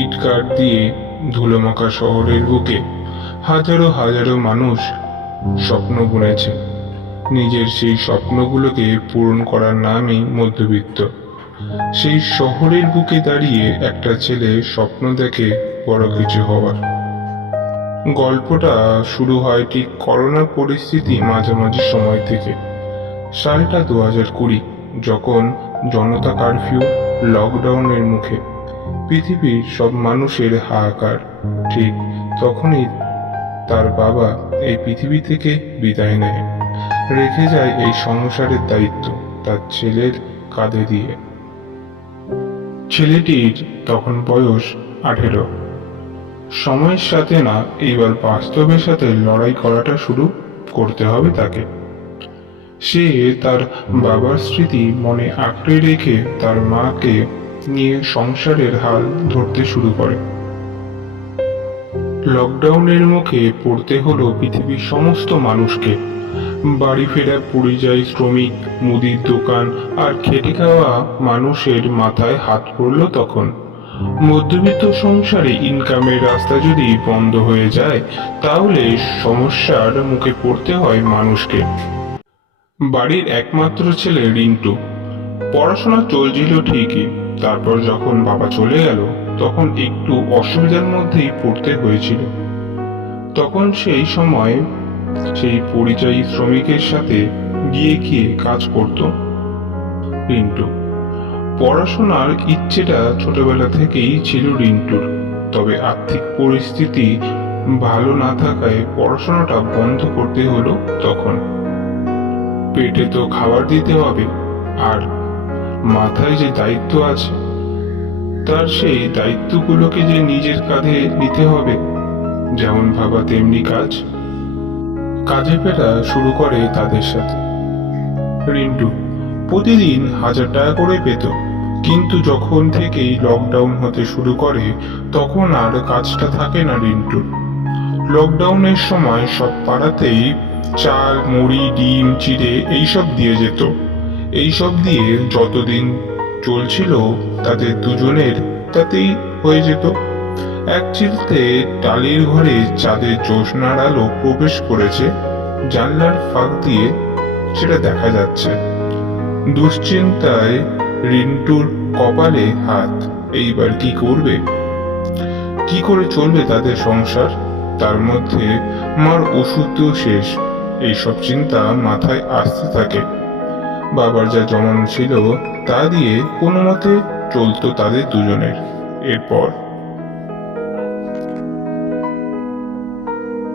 ইট কাঠ দিয়ে ধুলোমাখা শহরের বুকে হাজারো হাজারো মানুষ স্বপ্ন বুনেছে। নিজের সেই স্বপ্নগুলোকে পূরণ করার নামই মধ্যবিত্ত। সেই শহরের বুকে দাঁড়িয়ে একটা ছেলে স্বপ্ন দেখে বড় কিছু হওয়ার। গল্পটা শুরু হয় ঠিক করোনার পরিস্থিতি মাঝামাঝি সময় থেকে। সালটা দু হাজার কুড়ি, যখন জনতা কারফিউ লকডাউনের মুখে। পৃথিবীর সব মানুষের হাহাকার। ঠিক তখনই তার বাবা এই পৃথিবী থেকে বিদায় নেয়। রেখে যায় এই সংসারের দায়িত্ব তার ছেলের কাঁধে দিয়ে। ছেলেটির তখন বয়স আঠেরো। সময়ের সাথে না, এইবার বাস্তবের সাথে লড়াই করাটা শুরু করতে হবে তাকে। সে তার বাবার স্মৃতি মনে আঁকড়ে রেখে তার মাকে নিয়ে সংসারের হাল ধরতে শুরু করে। লকডাউনের মুখে পড়তে হলো পৃথিবীর সমস্ত মানুষকে। বাড়ি ফেরা পরিযায়ী শ্রমিক, মুদির দোকান আর খেটে খাওয়া মানুষের মাথায় হাত পড়ল তখন। মধ্যবিত্ত সংসারে ইনকামের রাস্তা যদি বন্ধ হয়ে যায়, তাহলে সমস্যার মুখে পড়তে হয় মানুষকে। বাড়ির একমাত্র ছেলে রিন্টু। পড়াশোনা চলছিল ঠিকই তারপর যখন বাবা চলে গেল, তখন একটু অসুবিধার মধ্যেই পড়তে হয়েছিল। তখন সেই সময় সেই পরিযায়ী শ্রমিকের সাথে গিয়ে গিয়ে কাজ করত? রিন্টু। পড়াশোনার ইচ্ছেটা ছোটবেলা থেকেই ছিল রিন্টুর, তবে আর্থিক পরিস্থিতি ভালো না থাকায় পড়াশোনাটা বন্ধ করতে হলো তখন। পেটে তো খাবার দিতে হবে, আর মাথায় যে দায়িত্ব আছে, তার সেই দায়িত্বগুলোকে যে নিজের কাঁধে নিতে হবে, যেমন ভাবা তেমনি কাজ। কাজে ফেরা শুরু করে তাদের সাথে। রিন্টু প্রতিদিন হাজার টাকা করে পেত, কিন্তু যখন থেকেই লকডাউন হতে শুরু করে, তখন আর কাজটা থাকে না রিন্টুর লকডাউনের সময় সব পাড়াতেই চাল, মুড়ি, ডিম, চিড়ে এইসব দিয়ে যেত। এইসব দিয়ে যতদিন চলছিল তাদের দুজনের তাতেই হয়ে যেত। এক চিলতে টালির ঘরে চাঁদের জ্যোৎস্নার আলো প্রবেশ করেছে, জানলার ফাঁক দিয়ে সেটা দেখা যাচ্ছে। দুশ্চিন্তায় রিন্টুর কপালে হাত, এইবার কি করবে? কি করে চলবে তাদের সংসার? তার মধ্যে মার ওষুধও শেষ। এইসব চিন্তা মাথায় আসতে থাকে। বাবার যা জমানো ছিল তা দিয়ে কোনো মতে চলতো তাদের দুজনের। এরপর